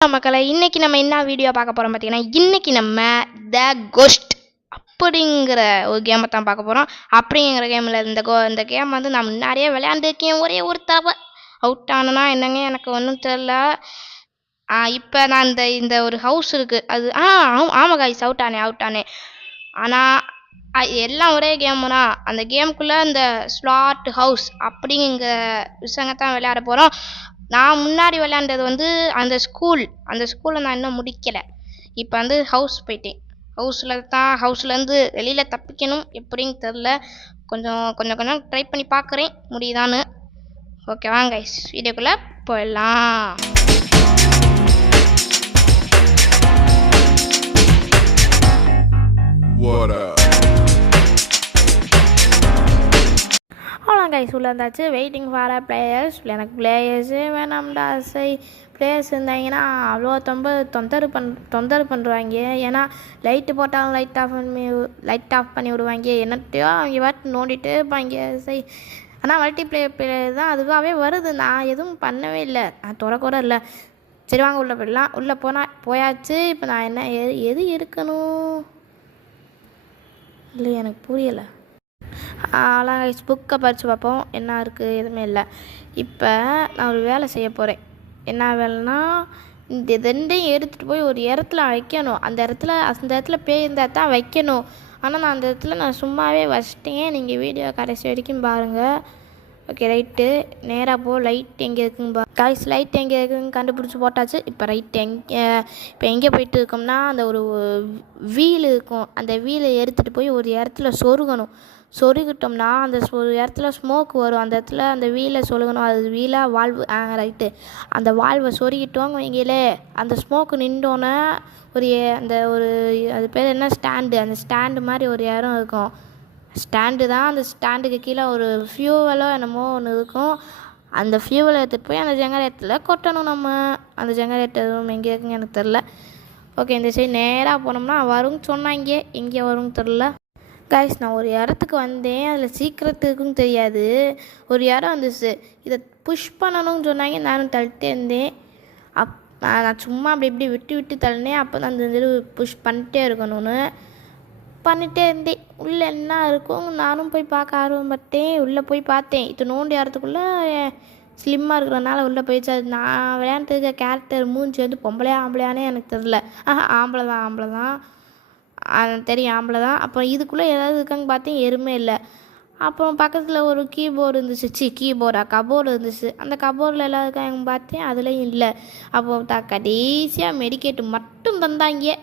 மக்களை இன்னைக்கு நம்ம என்ன வீடியோ பார்க்க போறோம் பார்த்தீங்கன்னா, இன்னைக்கு நம்ம த கோஸ்ட் அப்படிங்கிற ஒரு கேமை தான் பார்க்க போறோம். அப்படிங்கிற கேமில் இந்த கேம் வந்து நான் முன்னாடியே விளையாண்டுருக்கேன். ஒரே ஒரு தடவை அவுட் ஆனனா என்னங்க எனக்கு ஒன்றும் தெரியல. இப்போ நான் இந்த இந்த ஒரு ஹவுஸ் இருக்கு அது ஆமாம் காய்ஸ் அவுட் ஆனேன். ஆனால் எல்லாம் ஒரே கேமு தான். அந்த கேமுக்குள்ளே இந்த ஸ்லாட் ஹவுஸ் அப்படிங்கிற விஷயங்கத்தான் விளையாட போகிறோம். நான் முன்னாடி விளையாண்டது வந்து அந்த ஸ்கூலை நான் இன்னும் முடிக்கலை. இப்போ வந்து ஹவுஸ் போயிட்டேன். ஹவுஸ்லேருந்து வெளியில் தப்பிக்கணும் எப்படின்னு தெரில. கொஞ்சம் ட்ரை பண்ணி பார்க்குறேன் முடியுதான்னு. ஓகே வாங்க கைஸ் வீடியோக்குள்ளே போயிடலாம். அவ்வளோதான் கைஸ் உள்ள இருந்தாச்சு. Waiting for players. எனக்கு பிளேயர்ஸே வேணாம்டா. பிளேயர்ஸ் இருந்தாங்கன்னா அவ்வளோ தொந்தரவு பண்ணுவாங்க. ஏன்னா லைட்டு போட்டாலும் லைட் ஆஃப் பண்ணி விடுவாங்க. என்னத்தையோ அவங்க பாட்டு நோண்டிட்டு இருப்பாங்க. ஆனால் பிளேயர் தான் அதுவாகவே வருது. நான் எதுவும் பண்ணவே இல்லை. நான் கூட இல்லை. சரி வாங்க உள்ளே போயிடலாம். உள்ளே போயாச்சு. இப்போ நான் என்ன எது இருக்கணும் இல்லை எனக்கு புரியலை. அதெல்லாம் புக்கை படித்து பார்ப்போம். என்ன இருக்குது எதுவுமே இல்லை. இப்போ நான் ஒரு வேலை செய்ய போகிறேன். என்ன வேலைன்னா இந்த ரெண்டையும் எடுத்துகிட்டு போய் ஒரு இடத்துல வைக்கணும். அந்த இடத்துல பேய் இருந்தால் தான் வைக்கணும். ஆனால் நான் அந்த இடத்துல நான் சும்மாவே வச்சிட்டேன். நீங்கள் வீடியோ கடைசி வரைக்கும் பாருங்கள். ஓகே ரைட்டு நேராக லைட் எங்கே இருக்குங்க காய்ஸ். லைட் எங்கே இருக்குதுன்னு கண்டுபிடிச்சி போட்டாச்சு. இப்போ இப்போ எங்கே போயிட்டு இருக்கோம்னா அந்த ஒரு வீல் இருக்கும். அந்த வீலை எடுத்துகிட்டு போய் ஒரு இடத்துல சொருகிட்டோம்னா அந்த ஒரு இடத்துல ஸ்மோக் வரும். அந்த இடத்துல அந்த வீலை சொருகணும். அது வீலாக வால்வு ரைட்டு. அந்த வால்வை சொருகிட்டோங்க வைங்களே. அந்த ஸ்மோக்கு நின்றோன்னே அது பேர் என்ன ஸ்டாண்டு. அந்த ஸ்டாண்டு மாதிரி ஒரு இடம் இருக்கும். ஸ்டாண்டு தான். அந்த ஸ்டாண்டுக்கு கீழே ஒரு ஃபியூவலோ என்னமோ ஒன்று இருக்கும். அந்த ஃபியூவலை எடுத்துகிட்டு போய் அந்த ஜெனரேட்டரில் கொட்டணும் நம்ம. அந்த ஜெனரேட்டர் ரூம் எங்கே இருக்குன்னு எனக்கு தெரில. ஓகே இந்த சைடு நேராக போனோம்னா வரும்னு சொன்னாங்க. எங்கே வரும்னு தெரில கைஸ். நான் ஒரு இடத்துக்கு வந்தேன். அதில் சீக்கிரத்து இருக்குன்னு தெரியாது. ஒரு இடம் வந்துச்சு. இதை புஷ் பண்ணணும்னு சொன்னாங்க. நானும் தள்ளிட்டே இருந்தேன். நான் சும்மா அப்படி விட்டு தள்ளினேன். அப்போ தான் அந்த புஷ் பண்ணிட்டே இருக்கணும்னு பண்ணிகிட்டே இருந்தேன். உள்ளே என்ன இருக்கும் நானும் போய் பார்க்க ஆர்வப்பட்டேன். உள்ளே போய் பார்த்தேன். இது நோண்டி இடத்துக்குள்ளே ஸ்லிம்மாக இருக்கிறனால உள்ளே போயிடுச்சு. அது நான் விளையாண்டுருக்க கேரக்டர் மூஞ்சி வந்து ஆம்பளையானே எனக்கு தெரில. ஆம்பளை தான் தெரியும் ஆம்பளை தான். அப்புறம் இதுக்குள்ளே ஏதாவது இருக்காங்க பார்த்தேன். எருமே இல்லை. அப்புறம் பக்கத்தில் ஒரு கபோர்டு இருந்துச்சு. அந்த கபோர்டில் எல்லாம் இருக்காங்க பார்த்தேன். அதுலேயும் இல்லை. அப்போ கடைசியாக மெடிக்கேட்டு மட்டும் தந்தாங்க.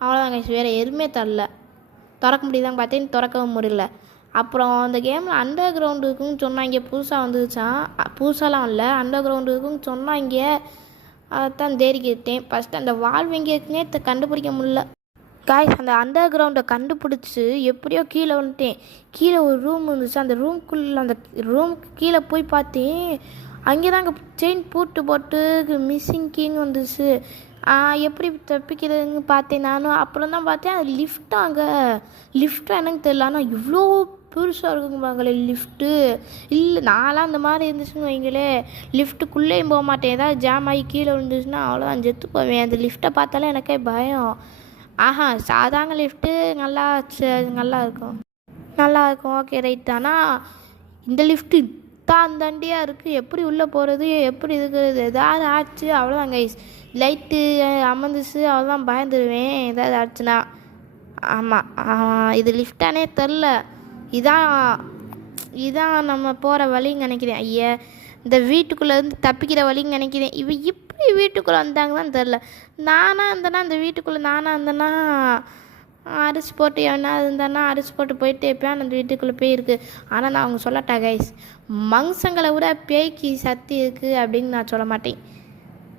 அவ்வளோதாங்க. வேறு எதுவுமே தரல. திறக்க முடியுதாங்க பார்த்தேன். திறக்கவும் முடியல. அப்புறம் அந்த கேமில் அண்டர் கிரவுண்டு இருக்குன்னு சொன்னாங்க. புதுசாக வந்துச்சான். புதுசாலாம் இல்லை. அண்டர் கிரவுண்டு இருக்குன்னு சொன்னாங்க. அதைத்தான் தேடிக்கிட்டேன். ஃபஸ்ட்டு அந்த வால்வு எங்கே இருக்குன்னே கண்டுபிடிக்க முடியல காய்ஸ். அந்த அண்டர் கிரவுண்டை கண்டுபிடிச்சி எப்படியோ கீழே வந்துட்டேன். கீழே ஒரு ரூம் இருந்துச்சு. அந்த ரூமுக்கு கீழே போய் பார்த்தேன். அங்கே தாங்க செயின் போட்டு மிஸ்ஸிங் கீன்னு வந்துச்சு. எப்படி தப்பிக்கிறதுன்னு பார்த்தேன் நானும். அப்புறம் தான் பார்த்தேன் அது லிஃப்ட்டு எனக்கு தெரியல. ஆனால் இவ்வளோ பெருசாக இருக்குங்கப்பாங்களே லிஃப்ட்டு. இல்லை நான்லாம் அந்த மாதிரி இருந்துச்சுன்னு வைங்களே லிஃப்ட்டுக்குள்ளேயும் போக மாட்டேன். ஏதாவது ஜாம் ஆகி கீழே விழுந்துச்சுன்னா அவ்வளோதான் செத்து போவேன். அந்த லிஃப்ட்டை பார்த்தாலே எனக்கே பயம். சாதாரண லிஃப்ட்டு நல்லா இருக்கும். Okay right. ஆனால் இந்த லிஃப்ட்டு தாண்டியாக இருக்குது. எப்படி உள்ளே போகிறது எப்படி இருக்கிறது ஏதாவது ஆச்சு அவ்வளோதான் கைஸ். லைட்டு அமர்ந்துச்சு அவ்வளோதான். பயந்துடுவேன் ஏதாவது ஆச்சுன்னா. ஆமாம் இது லிஃப்டானே தெரில. இதான் நம்ம போகிற வழின்னு நினைக்கிறேன். ஐயா இந்த வீட்டுக்குள்ளேருந்து தப்பிக்கிற வழின்னு நினைக்கிறேன். இப்படி வீட்டுக்குள்ளே வந்தாங்கன்னு தெரில. நானாக இருந்தேன்னா இந்த வீட்டுக்குள்ளே அரிசி போட்டு எவனா இருந்தானா அரிசி போட்டு போயிட்டு எப்போயான் அந்த வீட்டுக்குள்ளே போயிருக்கு. ஆனால் நான் அவங்க சொல்லட்டா கைஸ், மனுஷங்களை விட பேய்க்கு சக்தி இருக்குது அப்படின்னு நான் சொல்ல மாட்டேன்.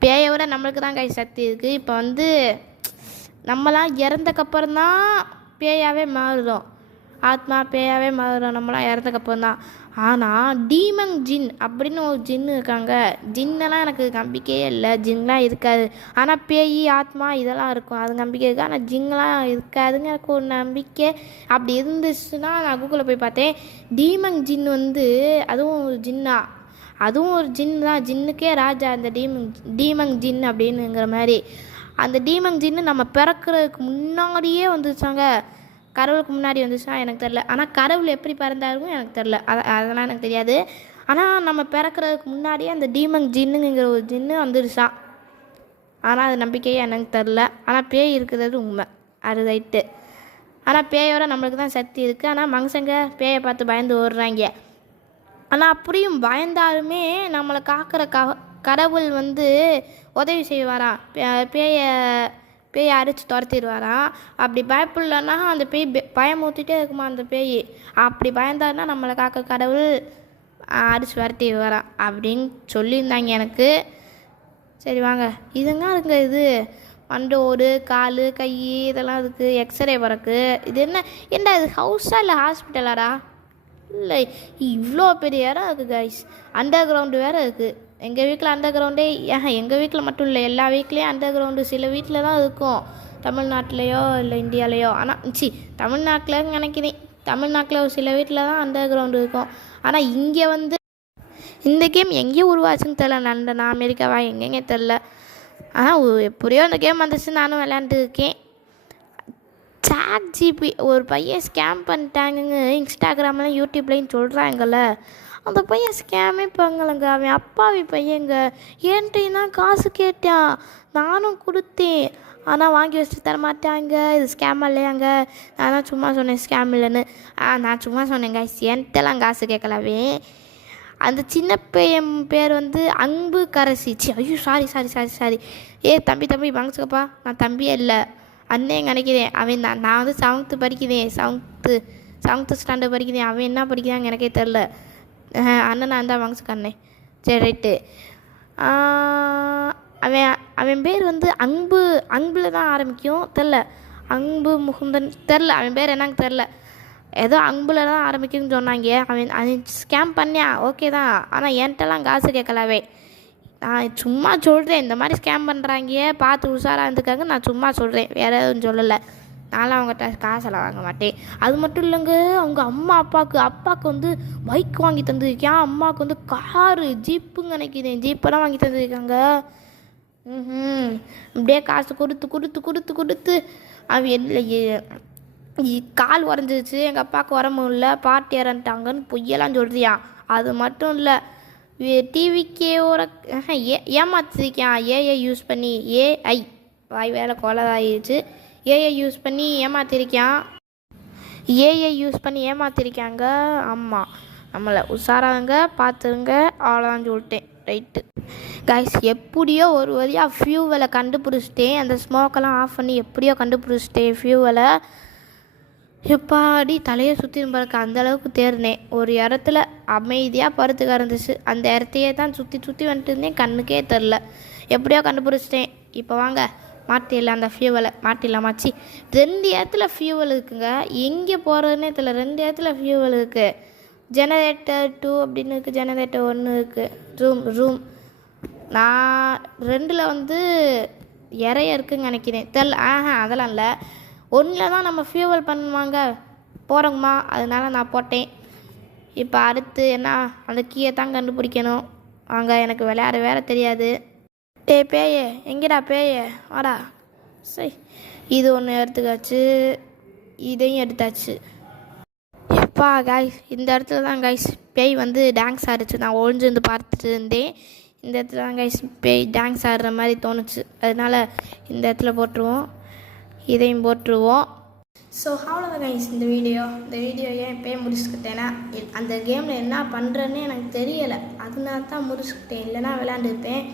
பேயை விட நம்மளுக்கு தான் கைஸ் சக்தி இருக்குது. இப்போ வந்து நம்மளாம் இறந்தக்கப்புறம்தான் பேயாவே மாறுறோம். ஆத்மா பேயாவே மாறுறோம் நம்மளாம் இறந்தக்கப்புறம் தான். ஆனால் டீமன் ஜின் அப்படின்னு ஒரு ஜின்னு இருக்காங்க. ஜின்னெல்லாம் எனக்கு நம்பிக்கையே இல்லை. ஜின்லாம் இருக்காது. ஆனால் பேய் ஆத்மா இதெல்லாம் இருக்கும். அது நம்பிக்கை இருக்குது. ஆனால் ஜின்லாம் இருக்காதுங்க எனக்கு ஒரு நம்பிக்கை. அப்படி இருந்துச்சுன்னா நான் கூகுளில் போய் பார்த்தேன். டீமன் ஜின் வந்து அதுவும் ஒரு ஜின்னா. அதுவும் ஒரு ஜின் தான், ஜின்னுக்கே ராஜா அந்த டீமங் ஜின் அப்படின்னுங்கிற மாதிரி. அந்த டீமங் ஜின்னு நம்ம பிறக்கிறதுக்கு முன்னாடியே வந்துச்சாங்க, கடவுளுக்கு முன்னாடி வந்துச்சா எனக்கு தெரில. ஆனால் கடவுள் எப்படி பிறந்தாருக்கும் எனக்கு தெரில, அதெல்லாம் எனக்கு தெரியாது. ஆனால் நம்ம பிறக்கிறதுக்கு முன்னாடியே அந்த டீமங் ஜின்னுங்கிற ஒரு ஜின்னு வந்துருச்சான். ஆனால் அது நம்பிக்கையே எனக்கு தெரில. ஆனால் பேய் இருக்கிறது உண்மை, அது ரைட்டு. ஆனால் பேயோட நம்மளுக்கு தான் சக்தி இருக்குது. ஆனால் மனுஷங்க பேயை பார்த்து பயந்து ஓடுறாங்க. ஆனால் அப்படியும் பயந்தாலுமே நம்மளை காக்கிற கடவுள் வந்து உதவி செய்வாராம். பேயை அடித்து துரத்திடுவாராம். அப்படி பயப்படலன்னா அந்த பேய் பயமூற்றிட்டே இருக்குமா அந்த பேய். அப்படி பயந்தாருன்னா நம்மளை காக்கிற கடவுள் அடித்து விரட்டி வரான் அப்படின்னு சொல்லியிருந்தாங்க எனக்கு. சரி வாங்க, இதுங்க இருக்குங்க, இது மண்டோடு கால் கை இதெல்லாம் இருக்குது, எக்ஸ்ரே பறக்கு. இது என்ன இது ஹவுஸா இல்லை ஹாஸ்பிட்டலாடா? இல்லை, இவ்வளோ பெரிய இடம் இருக்குது கைஸ். அண்டர் கிரவுண்டு வேறு இருக்குது. எங்கள் வீட்டில் அண்டர் கிரவுண்டே, எங்கள் வீட்டில் மட்டும் இல்லை, எல்லா வீட்லேயும் அண்டர் கிரவுண்டு சில வீட்டில் தான் இருக்கும், தமிழ்நாட்டிலையோ இல்லை இந்தியாவிலையோ. ஆனால் தமிழ்நாட்டில் நினைக்கிறேன், தமிழ்நாட்டில் ஒரு சில வீட்டில் தான் அண்டர் கிரவுண்டு இருக்கும். ஆனால் இங்கே வந்து இந்த கேம் எங்கேயும் உருவாச்சுன்னு தெரில, லண்டனா அமெரிக்காவா எங்கெங்கே தெரில. ஆனால் எப்படியோ அந்த கேம் வந்துச்சு, நானும் விளையாண்டு இருக்கேன். ChatGPT ஒரு பையன் ஸ்கேம் பண்ணிட்டாங்கங்க இன்ஸ்டாகிராம்லையும் யூடியூப்லையும் சொல்கிறாங்கல்ல. அந்த பையன் ஸ்கேமே பண்ணலைங்க, அவன் அப்பாவி பையங்க. ஏன்ட்டின்னா காசு கேட்டான், நானும் கொடுத்தேன். ஆனால் வாங்கி வச்சுட்டு தர மாட்டாங்க. இது ஸ்கேம் இல்லையாங்க? நான் தான் சும்மா சொன்னேன் ஸ்கேம் இல்லைன்னு. நான் சும்மா சொன்னேங்க, என்கிட்டலாம் காசு கேட்கலாவே. அந்த சின்ன பையன் பேர் வந்து அன்பு கரசி. ஐயோ சாரி. தம்பி வாங்கிச்சுக்கப்பா, நான் தம்பியே இல்லை அண்ணே நினைக்கிறேன். அவன் நான் வந்து 7th படிக்கிறேன், 7th ஸ்டாண்டர்ட் படிக்கிறேன். அவன் என்ன படிக்கிறாங்க எனக்கே தெரில. அண்ணன் நான் தான் வாங்கிச்சுக்கண்ணே. சரி ரைட்டு. அவன் பேர் வந்து அன்பில் தான் ஆரம்பிக்கும், தெரில. அன்பு முகுந்தன் தெரில, அவன் பேர் என்னன்னு தெரில. ஏதோ அன்பில் தான் ஆரம்பிக்குன்னு சொன்னாங்க. அவன் ஸ்கேம் பண்ணியா ஓகே தான், ஆனால் என்கிட்டலாம் காசு கேட்கலாவே. நான் சும்மா சொல்கிறேன், இந்த மாதிரி ஸ்கேம் பண்ணுறாங்க, பார்த்து உஷாராக இருந்துக்காங்க. நான் சும்மா சொல்கிறேன், வேறு எதுவும் சொல்லலை. நான்லாம் அவங்ககிட்ட காசெல்லாம் வாங்க மாட்டேன். அது மட்டும் இல்லைங்க, அவங்க அப்பாவுக்கு வந்து பைக் வாங்கி தந்துருக்கேன், அம்மாவுக்கு வந்து காரு ஜீப்புங்க நினைக்கிறேன், ஜீப்பெல்லாம் வாங்கி தந்துருக்காங்க. அப்படியே காசு கொடுத்து அவன் கால் உடஞ்சிருச்சு, எங்கள் அப்பாவுக்கு வர முடியல, பாட்டி இறந்துட்டாங்கன்னு பொய்யெல்லாம் சொல்கிறியான். அது மட்டும் இல்லை, டிவிக்கே ஏமாத்திருக்கான். ஏஐ யூஸ் பண்ணி, வாய் வேலை கொலதாகிடுச்சு. ஏஐ யூஸ் பண்ணி ஏமாத்திருக்காங்க. ஆமாம், நம்மளை உஷாராங்க, பார்த்துருங்க, அவ்வளோதான் சொல்லிட்டேன். ரைட்டு கைஸ், எப்படியோ ஒரு வழியாக ஃபியூவலை கண்டுபிடிச்சிட்டேன். அந்த ஸ்மோக்கெல்லாம் ஆஃப் பண்ணி எப்படியோ கண்டுபிடிச்சிட்டேன் ஃபியூவலை. எப்பாடி தலையை சுற்றி இருப்பாருக்கு, அந்தளவுக்கு தேர்னேன். ஒரு இடத்துல அமைதியாக படுத்துக்க இருந்துச்சு, அந்த இடத்தையே தான் சுற்றி வந்துட்டு இருந்தேன், கண்ணுக்கே தெரில. எப்படியோ கண்டுபிடிச்சிட்டேன். இப்போ வாங்க மாட்டிடலாம், அந்த ஃபியூவலை மாட்டிடலாமாச்சு. 2 இடத்துல ஃபியூவல் இருக்குங்க, எங்கே போகிறதுனே தெரியல. 2 இடத்துல ஃபியூவல் இருக்குது. ஜெனரேட்டர் 2 அப்படின்னு இருக்குது, ஜெனரேட்டர் 1 இருக்குது. ரூம் நான் 2ல் வந்து இறைய இருக்குன்னு நினைக்கிறேன், தெரில. அதெல்லாம் இல்லை, 1ல் தான் நம்ம ஃபியூவல் பண்ணுவாங்க போகிறோங்கம்மா, அதனால நான் போட்டேன். இப்போ அடுத்து என்ன, அந்த கீயை தான் கண்டுபிடிக்கணும். வாங்க, எனக்கு விளையாட வேற தெரியாது. பேயே எங்கடா பேயே, வாடா. சரி, இது ஒன்று எடுத்துக்காச்சு, இதையும் எடுத்தாச்சு. எப்பா கைஸ், இந்த இடத்துல தான் கைஸ் பேய் வந்து டான்ஸ் ஆடிச்சு. நான் ஒழிஞ்சிருந்து பார்த்துட்டு இருந்தேன். இந்த இடத்துல தான் கைஸ் பேய் டான்ஸ் ஆடுற மாதிரி தோணுச்சு, அதனால் இந்த இடத்துல போட்டுருவோம், இதையும் போட்டுருவோம். ஸோ அவ்வளோதான் கைஸ் இந்த வீடியோ ஏன் இப்போயே முடிச்சுக்கிட்டேன்னா, அந்த கேமில் என்ன பண்ணுறேன்னு எனக்கு தெரியலை, அதனால தான் முடிச்சுக்கிட்டேன். இல்லைனா விளையாண்டுருப்பேன்.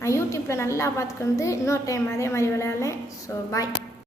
நான் யூடியூப்பில் நல்லா பார்த்துட்டு வந்து இன்னொரு டைம் அதே மாதிரி விளையாடலேன். So bye.